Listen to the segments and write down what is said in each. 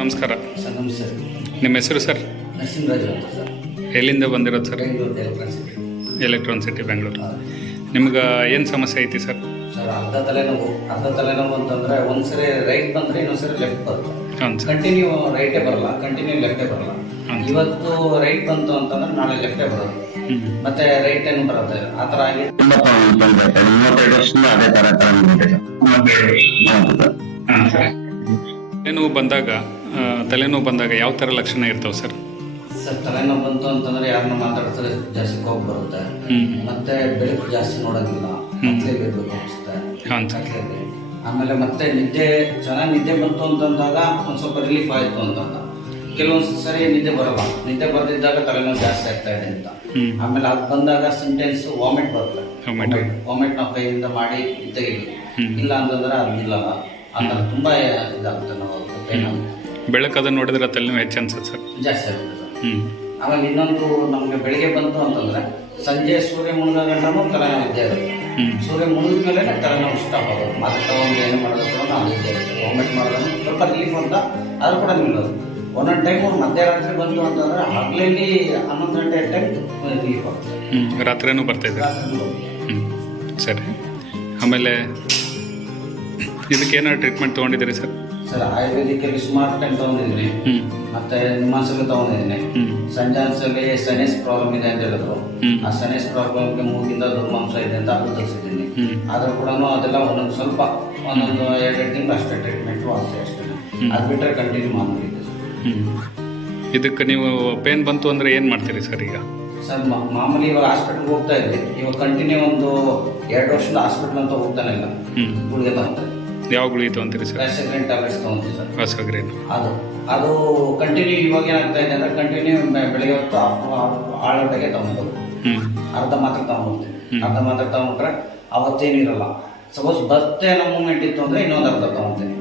ನಮಸ್ಕಾರ ಸರ್. ನಮಸ್ತೆ. ನಿಮ್ಮ ಹೆಸರು ಸರ್? ನರಸಿಂಹರಾಜು ಅಂತ ಸರ್. ಎಲ್ಲಿಂದ ಬಂದಿರೋದು sir? Bengaluru electronic. Electron city Bengaluru. ನಿಮ್ಗೆ ಏನು ಸಮಸ್ಯೆ ಐತಿ ಸರ್? ಸರ್ ಅರ್ಧ ತಲೆನೋವು ಅಂತಂದರೆ ಒಂದ್ಸರಿ ರೈಟ್ ಬಂದರೆ ಇನ್ನೊಂದ್ಸರಿ ಲೆಫ್ಟ್ ಬರುತ್ತೆ. ಹಾಂ ಸರ್. ಕಂಟಿನ್ಯೂ ರೈಟೇ ಬರಲ್ಲ, ಕಂಟಿನ್ಯೂ ಲೆಫ್ಟೇ ಬರಲ್ಲ. ಇವತ್ತು ರೈಟ್ ಬಂತು ಅಂತಂದ್ರೆ ನಾಳೆ ಲೆಫ್ಟೇ ಬರೋದು, ಮತ್ತೆ ರೈಟ್ ಏನು ಬರುತ್ತೆ. ಆ ಥರ ಆಗಿ 35 ವರ್ಷದಿಂದ ಅದೇ ತರ ತಲೆನೋವು ಬಂದಾಗ ಯಾವ ಥರ ಲಕ್ಷಣ ಇರ್ತಾವೆ ಸರ್? ಸರ್ ತಲೆನೋವು ಬಂತು ಅಂತಂದ್ರೆ ಯಾರನ್ನ ಮಾತಾಡ್ತಾರೆ ಜಾಸ್ತಿ ಕೋಪ ಬರುತ್ತೆ, ಮತ್ತೆ ಬೆಳಕು ಜಾಸ್ತಿ ನೋಡೋದಿಲ್ಲ, ಕತ್ಲೆಗಿರ್ಬೇಕು ಅನಿಸುತ್ತೆ. ಹಾಂ ಸರ್. ಕತ್ಲೆಗೆ ಆಮೇಲೆ ಮತ್ತೆ ಚೆನ್ನಾಗಿ ನಿದ್ದೆ ಬಂತು ಅಂತಂದಾಗ ಒಂದು ಸ್ವಲ್ಪ ರಿಲೀಫ್ ಆಯಿತು ಅಂತಂದ. ಕೆಲವೊಂದು ಸರಿ ನಿದ್ದೆ ಬರಲ್ಲ, ನಿದ್ದೆ ಬರೆದಿದ್ದಾಗ ತಲೆನೋವು ಜಾಸ್ತಿ ಆಗ್ತಾ ಇದೆ ಅಂತ. ಆಮೇಲೆ ಅದು ಬಂದಾಗ ಸಿಂಟೆನ್ಸ್ ವಾಮಿಟ್ ಬರುತ್ತೆ. ವಾಮಿಟ್ ನಾವು ಕೈಯಿಂದ ಮಾಡಿ ತೆಗಿಬೇಕು, ಇಲ್ಲ ಅಂತಂದ್ರೆ ಅದು ನಿಲ್ಲಲ್ಲ. ಆ ಥರ ತುಂಬ ಇದಾಗುತ್ತೆ, ನಾವು ಪೇನ್ ಆಗುತ್ತೆ. ಬೆಳಕು ನೋಡಿದ್ರೆ ತಲೆನೋವು ಹೆಚ್ಚು ಅನ್ಸುತ್ತೆ ಸರ್? ಜಾಸ್ತಿ ಆಗುತ್ತೆ ಸರ್. ಆಮೇಲೆ ಇನ್ನೊಂದು ನಮಗೆ ಬೆಳಿಗ್ಗೆ ಬಂತು ಅಂತಂದ್ರೆ ಸಂಜೆ ಸೂರ್ಯ ಮುಳುಗೋ ಗಂಟನೂ ತಲೆನೋವು ಇದ್ದೇ ಇರುತ್ತೆ. ಸೂರ್ಯ ಮುಳುಗಿದ ಮೇಲೆ ತಲೆನೋವು ಸ್ಟಾಪ್ ಆಗೋದು. ಮಾತ್ರ ತಗೊಂಡು ಏನು ಮಾಡೋದು ಕೂಡ ನಾವು ಇದ್ದೇ ಇರುತ್ತೆ. ವಾಮಿಟ್ ಮಾಡೋದು ಸ್ವಲ್ಪ ರಿಲೀಫ್ ಅಂತ ಅದು ಕೂಡ ನಿಲ್ಲೋದು. ಒಂದೊಂದು ಟೈಮು ಮಧ್ಯರಾತ್ರಿ ಬಂತು ಅಂತಂದ್ರೆ ಹಗಲಲ್ಲಿ 11 ಗಂಟೆ ಟೈಮ್ ರಿಲೀಫ್ ಆಗುತ್ತೆ. ರಾತ್ರಿನೂ ಬರ್ತಾಯಿದೆ. ಸರಿ. ಆಮೇಲೆ ಇದಕ್ಕೇನಾದ್ರು ಟ್ರೀಟ್ಮೆಂಟ್ ತೊಗೊಂಡಿದ್ದೀರಿ ಸರ್? ಸರ್ ಆಯುರ್ವೇದಿಕಲ್ಲಿ ಸುಮಾರು ಟೈಮ್ ತೊಗೊಂಡಿದ್ದೀನಿ, ಮತ್ತೆ ನಿಮ್ಮಾನ್ಸಲ್ಲಿ ತೊಗೊಂಡಿದ್ದೀನಿ. ಸಂಜಾನ್ಸಲ್ಲಿ ಸೈನಸ್ ಪ್ರಾಬ್ಲಮ್ ಇದೆ ಅಂತ ಹೇಳಿದ್ರು. ಆ ಸೈನಸ್ ಪ್ರಾಬ್ಲಮ್ಗೆ ಮೂಗಿಂದ ದುರ್ಮಾಂಸ ಇದೆ ಅಂತ ಅದು ತರಿಸಿದ್ದೀನಿ. ಆದರೂ ಕೂಡ ಅದೆಲ್ಲ ಒಂದೊಂದು ಸ್ವಲ್ಪ 1-2 ತಿಂಗಳು ಅಷ್ಟೇ ಟ್ರೀಟ್ಮೆಂಟು ಅಷ್ಟೇ. ಅದು ಬಿಟ್ಟರೆ ಕಂಟಿನ್ಯೂ ಮಾಮೂಲಿ ಇದೆ. ಇದಕ್ಕೆ ನೀವು ಪೇನ್ ಬಂತು ಅಂದರೆ ಏನು ಮಾಡ್ತೀರಿ ಸರ್ ಈಗ? ಸರ್ ಮಾಮೂಲಿ ಇವಾಗ ಹಾಸ್ಪಿಟ್ಲ್ಗೆ ಹೋಗ್ತಾ ಇದ್ವಿ. ಇವಾಗ ಕಂಟಿನ್ಯೂ ಒಂದು 2 ವರ್ಷದ ಹಾಸ್ಪಿಟ್ಲ್ ಅಂತ ಹೋಗ್ತಾನೆ ಇಲ್ಲ, ಗುಳಿಗೆ ತಗೊಂತಾರೆ. ಯಾವ ಗುಳಿಗೆ ತೊಗೊಂತೀರಿ ಸರ್? ಗ್ಯಾಸ್ಟ್ರಿಕ್ ಟ್ಯಾಬ್ಲೆಟ್ಸ್ ತೊಗೊಂತೀವಿ ಸರ್. ಹೊಸಗ್ರೇನು ಅದು ಕಂಟಿನ್ಯೂ ಇವಾಗ ಏನಾಗ್ತಾ ಇದೆ ಅಂದರೆ ಕಂಟಿನ್ಯೂ ಬೆಳಗ್ಗೆ ಹೊತ್ತು ಆಳೋಟಗೆ ತಗೊಂಡು ಅರ್ಧ ಮಾತ್ರ ತಗೊಂಡ್ಬಿಡ್ತೀವಿ. ಅರ್ಧ ಮಾತ್ರ ತಗೊಂಡ್ರೆ ಅವತ್ತೇನಿರಲ್ಲ. ಸಪೋಸ್ ಬರ್ತೆ ನಮ್ಮ ಮೂಮೆಂಟ್ ಇತ್ತು ಅಂದರೆ ಇನ್ನೊಂದು ಅರ್ಧ ತಗೊಂತೀನಿ.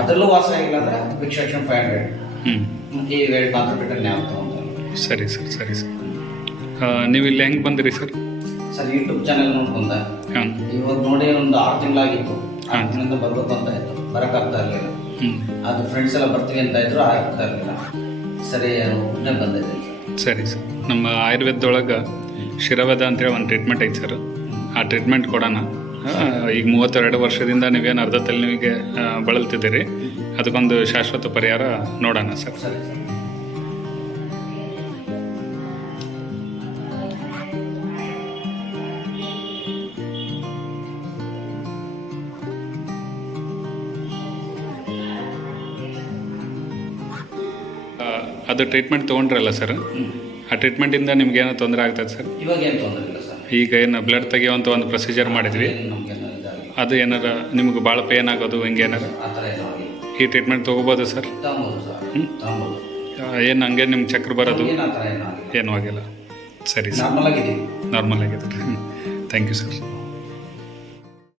ಅದರಲ್ಲೂ ವಾಸ ಆಗಿಲ್ಲ ಅಂದರೆ ಪ್ರಿಸ್ಕ್ರಿಪ್ಷನ್ 500 ಈ 2 ಮಾತ್ರ ಬಿಟ್ಟರೆ ನಾವು ತಗೊಂತೀವಿ. ಸರಿ ಸರ್. ಸರಿ ಸರ್. ನೀವು ಇಲ್ಲಿ ಹೆಂಗೆ ಬಂದಿರಿ ಸರ್? ಸರ್ ಯೂಟ್ಯೂಬ್ ಚಾನೆಲ್ ನೋಡ್ಕೊಂಡೆ. ಇವಾಗ ನೋಡಿ ಒಂದು 6 ತಿಂಗಳಾಗಿತ್ತು. 6 ತಿಂಗಳಿಂದ ಬರಬೇಕು ಅಂತ ಇತ್ತು, ಬರೋಕ್ಕಾಗ್ತಾ ಇರಲಿಲ್ಲ. ಅದು ಫ್ರೆಂಡ್ಸ್ ಎಲ್ಲ ಬರ್ತೀವಿ ಅಂತ ಇದ್ರು, ಆಗ್ತಾ ಇರಲಿಲ್ಲ. ಸರಿ ಒಬ್ಬನೇ ಬಂದಿದ್ದೀನಿ ಸರ್. ಸರಿ ಸರ್. ನಮ್ಮ ಆಯುರ್ವೇದದೊಳಗೆ ಶಿರವೇದ ಅಂತೇಳಿ ಒಂದು ಟ್ರೀಟ್ಮೆಂಟ್ ಐತೆ ಸರ್. ಆ ಟ್ರೀಟ್ಮೆಂಟ್ ಕೊಡೋಣ. ಈಗ 32 ವರ್ಷದಿಂದ ನೀವೇನು ಅರ್ಧ ತಲೆನೋವಿಗೆ ಬಳಲ್ತಿದ್ದೀರಿ, ಅದಕ್ಕೊಂದು ಶಾಶ್ವತ ಪರಿಹಾರ ನೋಡೋಣ ಸರ್. ಸರಿ ಸರ್. ಅದು ಟ್ರೀಟ್ಮೆಂಟ್ ತೊಗೊಂಡ್ರಲ್ಲ ಸರ್, ಆ ಟ್ರೀಟ್ಮೆಂಟಿಂದ ನಿಮ್ಗೇನೋ ತೊಂದರೆ ಆಗ್ತದೆ ಸರ್? ಇವಾಗ ಏನು ತೊಂದರೆ ಇಲ್ಲ ಸರ್. ಈಗ ಏನು ಬ್ಲಡ್ ತೆಗಿಯುವಂಥ ಒಂದು ಪ್ರೊಸೀಜರ್ ಮಾಡಿದ್ವಿ, ಅದು ಏನಾರ ನಿಮ್ಗೆ ಭಾಳ ಪೇನ್ ಆಗೋದು ಹಿಂಗೇನಾರ ಆ ಥರ ಈ ಟ್ರೀಟ್ಮೆಂಟ್ ತೊಗೋಬೋದು ಸರ್? ತಗೊಬೋದು ಸರ್. ಏನು ಹಂಗೆ ನಿಮ್ಗೆ ಚಕ್ರ ಬರೋದು ಏನೂ ಏನೂ ಆಗಿಲ್ಲ? ಸರಿ ಸರ್. ನಾರ್ಮಲ್ ಆಗಿದೆ. ನಾರ್ಮಲ್ ಆಗಿದೆ. Thank you sir.